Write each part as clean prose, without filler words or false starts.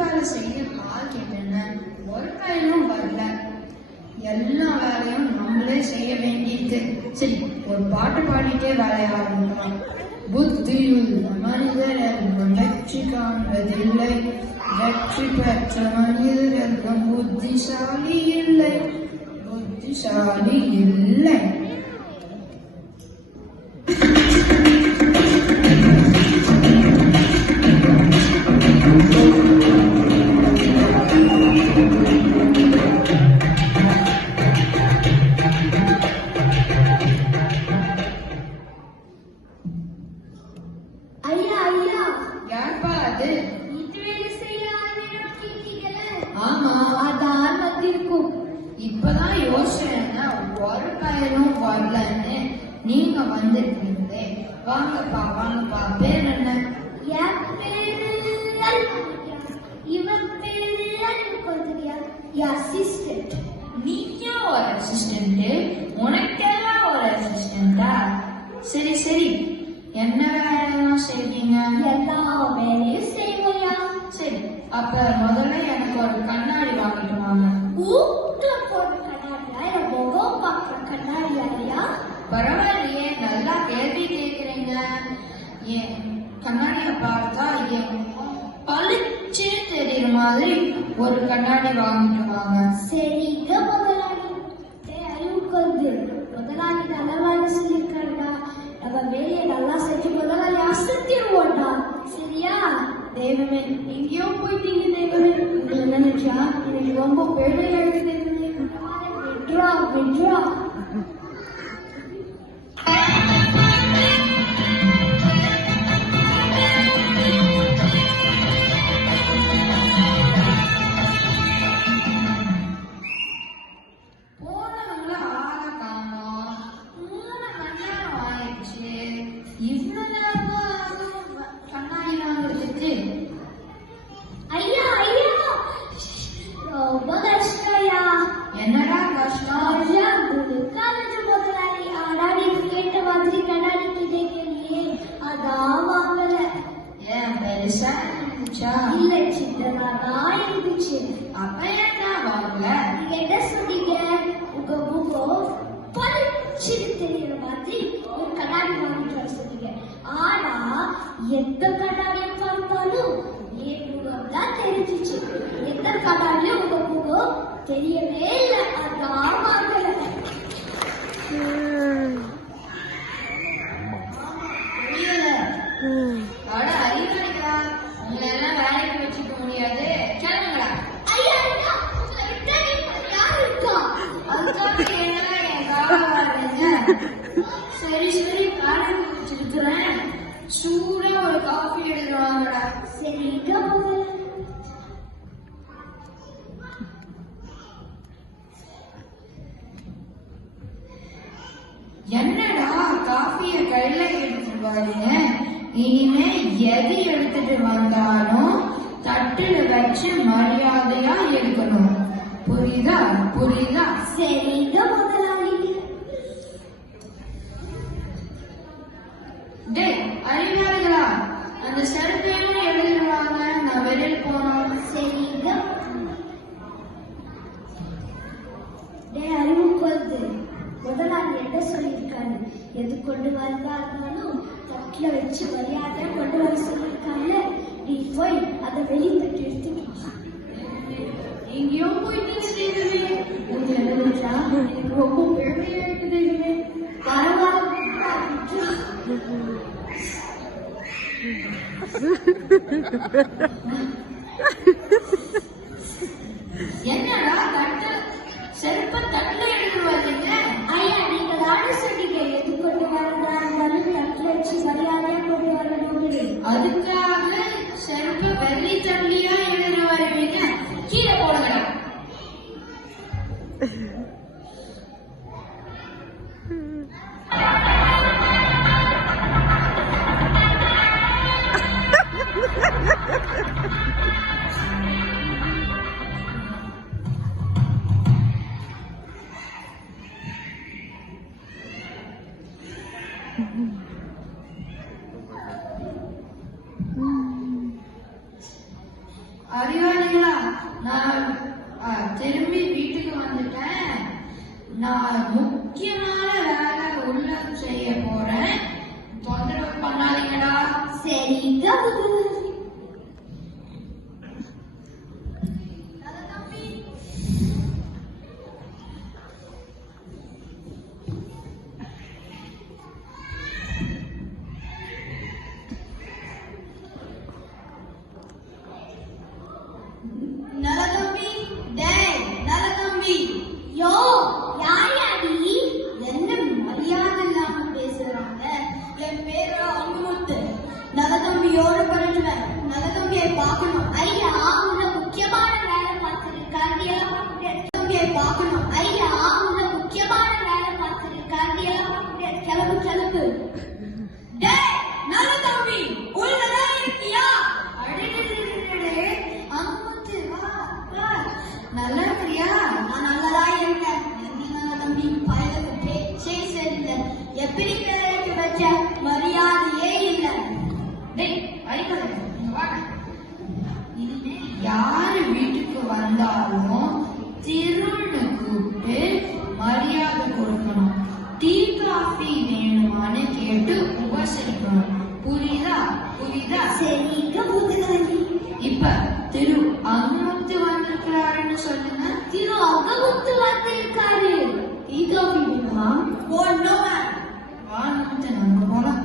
வேலை செய்ய பார்க்கின்றன. ஒரு பையனும் வரல. எல்லா வேலையும் நம்மளே செய்ய வேண்டியிருக்கு. சரி, ஒரு பாட்டு பாடிட்டே வேலைய ஆரம்பிக்கலாம். புத்தியுள்ள மனிதர் வெற்றி காண்பதில்லை, வெற்றி பெற்ற மனிதர்கள் புத்திசாலி இல்லை, புத்திசாலி இல்லை. ஆமா, அதான் வந்திருக்கும். இப்பதான் யோசனை, ஒரு பையனும் வரலன்னு நீங்க வந்திருக்கீங்களே. வாங்கப்பா வாங்கப்பா. பேர் என்ன? என் பேரு இவன் பேரு அசிஸ்டன்ட். நீயா ஒரு அசிஸ்டன்ட்? உனக்கெல்லாம் ஒரு அசிஸ்டண்டா? சரி சரி, என்ன வேலையெல்லாம் செய்வீங்க? எல்லா வேலையும் செய்வையா? சரி, அப்ப முதல்ல எனக்கு ஒரு கண்ணாடி வாங்கிட்டு வாங்க. போற கண்ணாடியா இல்ல முகம் பார்க்குற கண்ணாடியா? பரவாயில்லையே, நல்லா கேள்வி கேட்குறீங்க. என் கண்ணாடியை பார்த்தா என் பளிச்சு தெரியுற மாதிரி ஒரு கண்ணாடி வாங்கிட்டு வாங்க. சரிங்க முதலாளி. அறிவுக்கு முதலாளி நல்ல வேலை சொல்லியிருக்காருடா. நம்ம வேலையை நல்லா செஞ்சு முதலாளி அசத்திடுவோம்டா. சரியா? தெய்வமே, எங்கேயோ போயிட்டீங்க தெய்வமே. உங்களை நினைச்சா எனக்கு ரொம்ப பெருமையா இருக்கு தெய்வமே. Withdraw withdraw. போனவங்கள ஆள காணோம். 3 மணி நேரம் ஆயிடுச்சு. இவ்வளவு நேரமா கண்ணாடி வாங்குறதுக்கு? ஐயா ஐயா, ரொம்ப கஷ்டம்யா. என்னடா கஷ்டம்? ஐயா, காலேஜ் முதலாளி ஆடாடி கேட்ட மாதிரி கண்ணாடி கேட்கலையே, அதான் வாங்கல. ஏன் பெருசா இருந்துச்சா? இல்ல, சின்னதாதான் இருந்துச்சு. அப்ப ஏன்டா வாங்கல? நீங்க என்ன சொன்னீங்க? உங்க முகம் பளிச்சுன்னு தெரியுற மாதிரி ஒரு கண்ணாடி வாங்கிட்டு வர சொன்னீங்க. ஆனா எந்த கண்ணாடியை பார்த்தாலும் என் முகம் தான் தெரிஞ்சிச்சு. எந்த கண்ணாடியும் உங்க முகம் தெரியவே இல்லை, அதான் வாங்கல. புரியல. அட அறிவாளிகளா, உங்களை எல்லாம் வேலைக்கு வச்சுக்க முடியாது. கிளம்புங்களா? ஐயா ஐயா, உங்களை விட்டா நீங்க யாரு இருக்கா? அதுக்காக என்னடா என் கால வர்றீங்க? சரி சரி, வேலைக்கு வச்சிருக்கிறேன். சூடா ஒரு காஃபி எடுத்துருவாங்கடா. சரி, இங்க போகுது. என்னடா காஃபிய கையில எடுத்துட்டு வரீங்க? இனிமே எது எடுத்துட்டு வந்தாலும் தட்டுல வச்சு மரியாதையா எடுக்கணும். புரியுதா புரியுதா? சரிங்க முதலாளி. டேய் அறிவாளிகளா, அந்த செருப்பையும் எழுதிடுவாங்க. நான் வெளியில போனோம். சரிங்க. அறிவுக்கு வருது. முதலாளி என்ன சொல்லியிருக்காரு? எது கொண்டு வந்தாலும் தட்டுல வச்சு மரியாதை கொண்டு வர சொல்லியிருக்காங்க. நீ போய் அதை வெளியே தட்டு எடுத்துக்கலாம். எங்கேயோ போயிட்டு செய்யுது. உங்களை நினைச்சா எனக்கு ரொம்ப பெருமையா இருக்குது. என்னடா தட்டு செருப்ப தட்டுல எடுத்து வரீங்க? ஐயா, நீங்க தானே சொன்னீங்க எது கொண்டு வந்தாலும் தட்டுல வச்சு மரியாதையா கொண்டு வரணும். அதுக்காக செருப்ப வெள்ளி தள்ளியா எடுத்து வருவீங்க? கீழே போடுங்கடா. Ha ha ha ha! அறிவாளிகளா, நான் திரும்பி வீட்டுக்கு வந்துட்டேன். நான் முக்கியமான வேலை உள்ள செய்ய போறேன். தொந்தரவு பண்ணாதீங்கடா. சரிங்க முதலாளி. நலதம்பி, டேய் நலதம்பி. யோ, யாரி? என்ன மரியாதை இல்லாம பேசுறாங்க? என் பேரு அங்குமுத்து. நலதம்பியோட படிச்சுவேன். நலதம்பியை பார்க்கணும். ஐயா, உங்க முக்கியமான வேலை பார்த்திருக்காங்க. தம்பியை பார்க்கணும். ஐயா, உங்க முக்கியமான வேலை பார்த்திருக்காங்க. கிளம்பு. டேய் நலதம்பி, உள்ளதான் இருக்கியா? அடடடடடே, அங்குமுத்து வா வா. நல்லா இருக்கியா? நான் நல்லதா இருக்கேன். நலதம்பி பயலுக்கு பேச்சே சரியில்லை. எப்படி பேருக்கு வச்ச மரியாதையே இல்லை. டேய் அடிக்காத, இங்க வாடா. இனிமே யாரு வீட்டுக்கு வந்தாலும் திருன்னு கூப்பிட்டு மரியாதை கொடுக்கணும். டீ காஃபி வேணுமான்னு கேட்டு உபசரிக்கணும். புரியுதா? சரிங்க முதலாளி. இப்ப திரு அங்குமுத்து வந்திருக்கிறாருன்னு சொல்லுங்க. திரு அங்கமுத்து வந்திருக்காரு. ஈகோ வேணுமா? வா அங்குமுத்து, நம்ம போலாம்.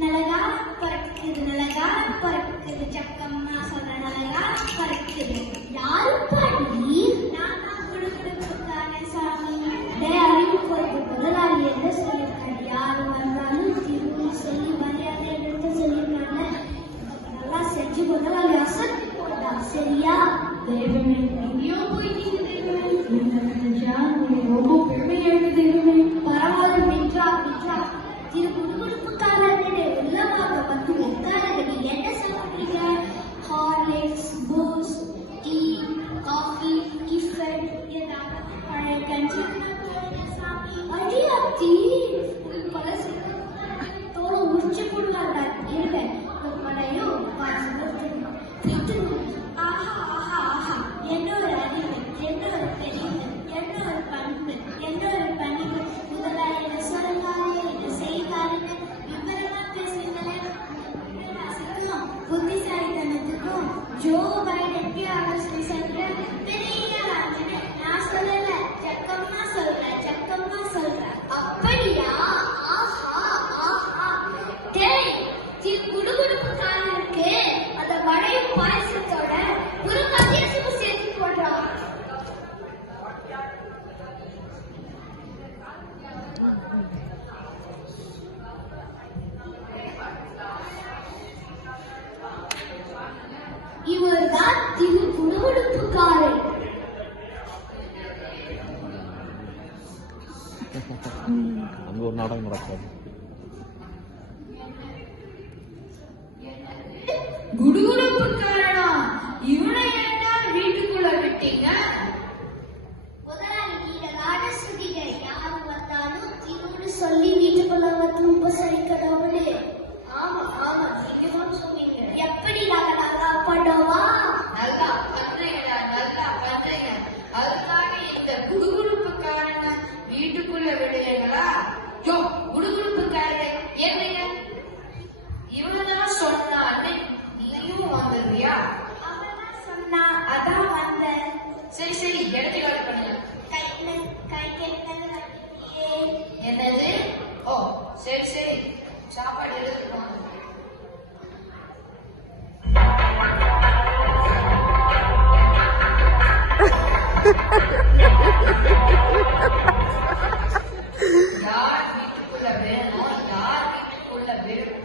நலகாரம் பறக்குது சக்கம்மா சொல்ற நலகாரம் பறக்குது. யாரு பாடி? நான் தான் குடுக்குடுக்கான சாமி. அறிவு போறது முதலாளி என்ன சொல்லியிருக்காரு? யாரு வந்தாலும் திரும்பி சொல்லி மரியாதை எடுத்து சொல்லியிருக்காங்க. நல்லா செஞ்சு முதலாளி அசத்தி போட்டா. சரியா? தேவனே, எங்கேயோ போயிட்டீங்க தேவனே. என்ன நினைச்சா உங்களுக்கு ரொம்ப பெருமையா இருக்கு தேவனே. பரவாயில்ல, மின்றா. திரு குடுகுடுப்புக்காரனே உள்ளமாக வந்து உட்காருங்க. என்ன சாப்பிடுறீங்க? ஹார்லிக்ஸ், பூஸ்ட், டீ, காஃபி, கிஃபட், ஏதாவது பழைய கஞ்சி அடியாத்தி பழசு தோலை உரிச்சு போடுவாங்க. இருவேன் படையும் ஆஹா, என்னோட அறிவு, என்னோட தெரிவு, என்னோட பண்பு, என்னோட பணிவு. முதலாளி என்ன சொல்றாரு, என்ன செய்வாருன்னு விவரமா பேசுகிறேன். புத்திசாலித்தனத்துக்கும் ஜோ பைடனுக்கு ஆலோசனை சொல்றேன். பெரிய ஆலோசனை நான் சொல்லல, ஜக்கம்மா சொல்றேன். அப்படியா? ஆஹா. டேய், குடுகுடுப்புக்காரனுக்கு அந்த வடையும் பாயசத்தோட ஒரு மத்தியாசமும் சேர்த்து போடுறான். இவர்தான் திரு குடுகுடுப்புக்காரன். அங்க ஒரு நாடகம் நடக்காது. குடுகுடுப்புக்காரனா? இவனை ஏன்டா வீட்டுக்குள்ள விட்டீங்க? முதலாளி நீங்க சுதிக யாரு வந்தாலும் திருன்னு சொல்லி வீட்டுக்குள்ள வந்து உபசரிக்கணும்னு. ஆமா, நீங்க தான் சொன்னீங்க. எப்படி நாங்க நல்லா பண்ணோமா? நல்லா பண்றீங்க. அதுக்காக இந்த குடுகுடுப்புக்காரனை வீட்டுக்குள்ள விடுவீங்களா? யோ, குடுகுடுப்புக்காரன் ஏறீங்க. இவன்தான் சொன்னான்னு நீயும் வந்துருவியா? அவதான் சொன்னா, அதான் வந்தேன். சரி, எடுத்து காலி பண்ணுங்க. கை கேட்டது என்னது? ஓ, சரி, சாப்பாடு எடுத்துக்கோங்க. யார் வீட்டுக்குள்ள வேணும், யார் வீட்டுக்குள்ள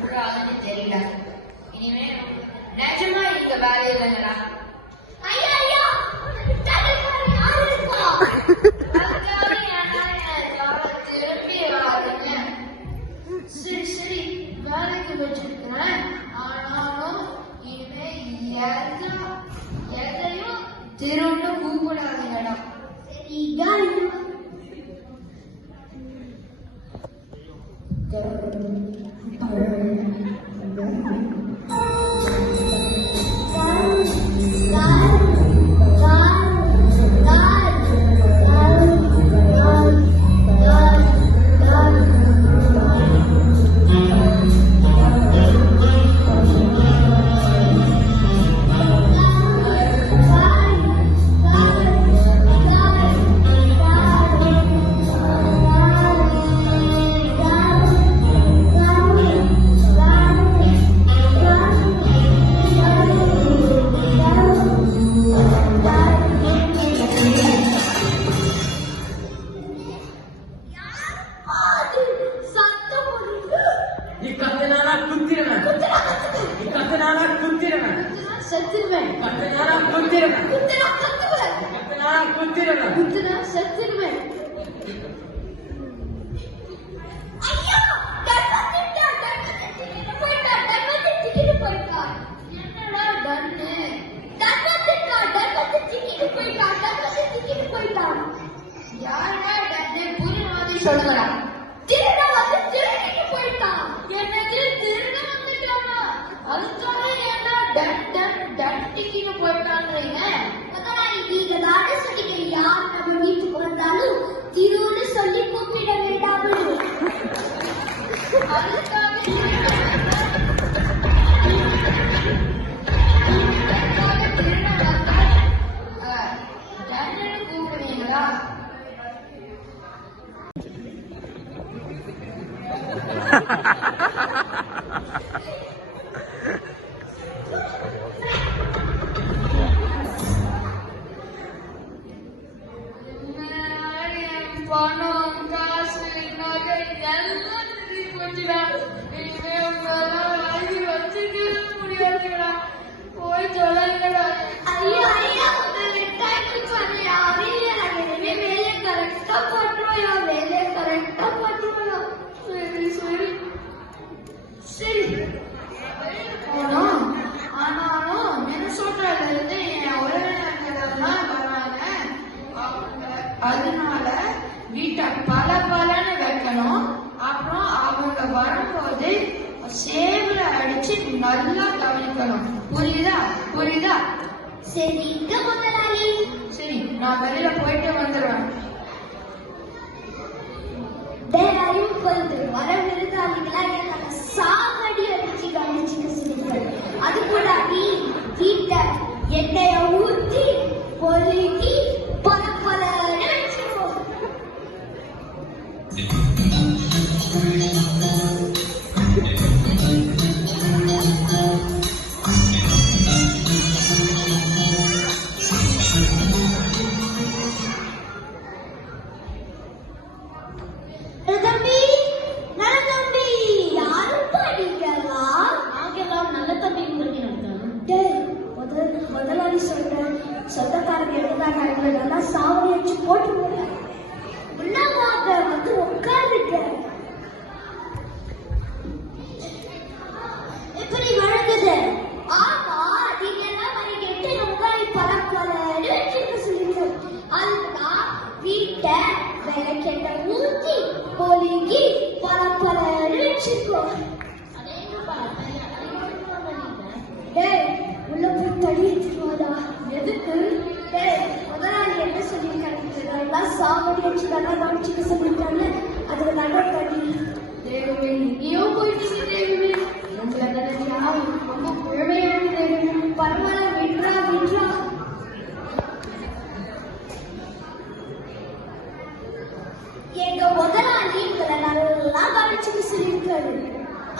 கூடாதுன்னு தெரியல. இனிமே நிஜமா இந்த வேலை இல்லைங்களா? ஐயா, யாரு இருக்கா? திரும்பி வராதுங்க. சரி, வேலைக்கு வச்சிருக்கிறேன். ஆனாலும் இனிமே திரும்ப கூப்பிடாதீங்கடா. சரியா சொல்லுங்கடா. திருட வந்து திருடிட்டு போயிட்டான். என்னது திருட வந்துட்டானா? அதுக்காக ஏன்னா டட்டிக்கின்னு போயிட்டான்றீங்க? முதலாளி நீங்க தானே சொன்னீங்க யார் நம்ம வீட்டுக்கு வந்தாலும் திருன்னு சொல்லி கூப்பிட வேண்டாம். அதுக்காக திருட வந்தா டட்டுன்னு கூப்பிடுவீங்களா? பணம் காசு நகை எல்லாம் திரும்பி போச்சுடா. இனிமே உங்களால வாங்கி வச்சுக்க முடியாதுடா. போய் தொலைங்கடா. ஐயோ ஐயா டைம் பண்ணலையா? இனிமே வேலையை கரெக்டா பண்ணுவோயா? வேலையை கரெக்டா பண்ணுவோயா? சரி சரி சரி போனோம். ஆனாலும் மினசோட்டால இருந்து என் உறவினர்கள்லாம் வராங்க. அதனால வீட்டை பலன்னு வைக்கணும். அப்புறம் அவங்க வரும்போது சேவல அடிச்சு நல்லா கவனிக்கணும். புரியுதா? சரிங்க முதலாளி. சரி, நான் வெளியில போயிட்டு வந்துடுவேன். வேறாயும் பொழுது வர விருந்தாளிகளா எனக்கு சாவடி அடிச்சு கவனிச்சுக்க சொல்லுங்கள். அது கூட நீ வீட்டை எண்ணெய ஊத்தி பொழுகி பல வச்சுக்கோ. தம்பி யாரும் படிங்களா? நாங்கெல்லாம் நல்ல தம்பி முதலாளி சொந்தக்காரங்க எழுதாங்க நல்லா சாவடி வச்சு போட்டு உள்ளவாங்க வந்து உட்காருங்க. எப்படி வழங்குது? ஆமா நீங்க எல்லாம் மணிக்கு 8 உட்காரி பழக்கொலன்னு வச்சுக்க சொல்லுங்க. அதுதான் வீட்டை விளக்கெண்ண ஊத்தி பொழுகி பழக்கொலன்னு வச்சுக்கோ. உள்ள போய் தள்ளிட்டுவாடா. எதுக்கு? முதலாளி என்ன சொல்லியிருக்காங்க? சாவடி வச்சு நல்லா கவனிச்சுக்க சொல்லியிருக்காங்க. அதுல நல்லா தள்ளி தேவமே, நீயும் போயிட்டீங்க தேவமே. உங்களை நினைச்சா ரொம்ப குழமையான தேவமே. பரவாயில்ல விட்றா. எங்க முதலாளி உங்களை நல்லா கவனிச்சுக்க சொல்லியிருக்காரு.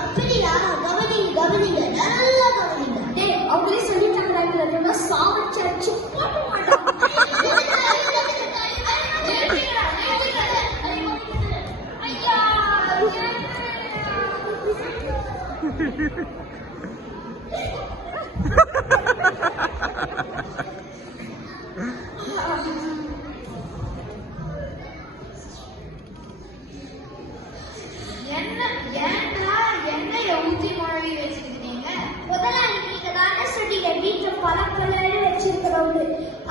அப்படியா? கவனிங்க நல்லா கவனிங்க. அவங்களே சொல்லிட்டாங்க சாவடிச்சு அடிச்சு போட்டு மாட்டாங்க.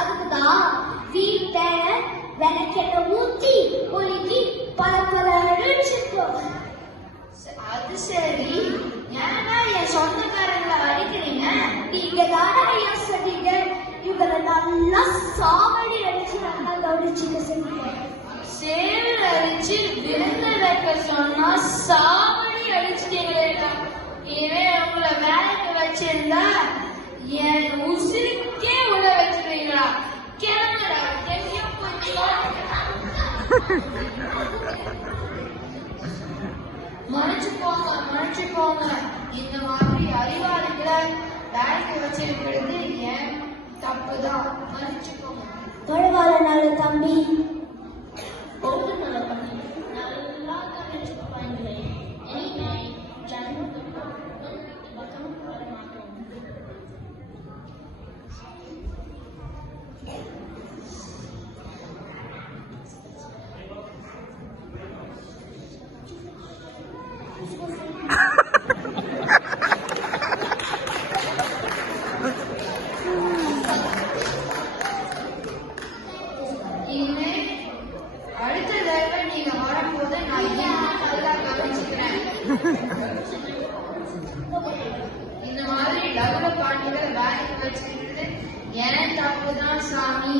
அதுக்குதான் வீட்டை விளக்கெண்ண ஊத்தி ஒழுங்கி பல அழிச்சிருக்கோம். அது சரி, ஏன்னா என் சொந்தக்காரங்களை அடிக்கிறீங்க? நீங்க தானே ஐயா சொன்னீங்க இவங்களை நல்லா சாவடி அடிச்சு நல்லா கவனிச்சுக்க சொன்னீங்க. சேவல் அடிச்சு விருந்த வைக்க சொன்னா சாவடி அடிச்சுட்டீங்களேடா. இனிமே உங்களை வேலைக்கு வச்சிருந்தா என் உசிருக்கே உள்ள வச்சிருவீங்களா? கிளம்புடா, எங்கேயோ மன்னிச்சுக்கோங்க. இந்த மாதிரி அறிவாளிகளை வேலைக்கு வச்சிருக்கிறது ஏன் தப்புதான். மன்னிச்சுக்கோங்க. பரவாயில்ல தம்பி. இனிமே அடுத்த தடவை நீங்க வரும்போது நான் இன்னும் நல்லா கவனிச்சுக்கிறேன். இந்த மாதிரி டபுள் பாட்டிகளை வேலைக்கு வச்சுக்கிட்டு ஏன் தப்புதான் சாமி.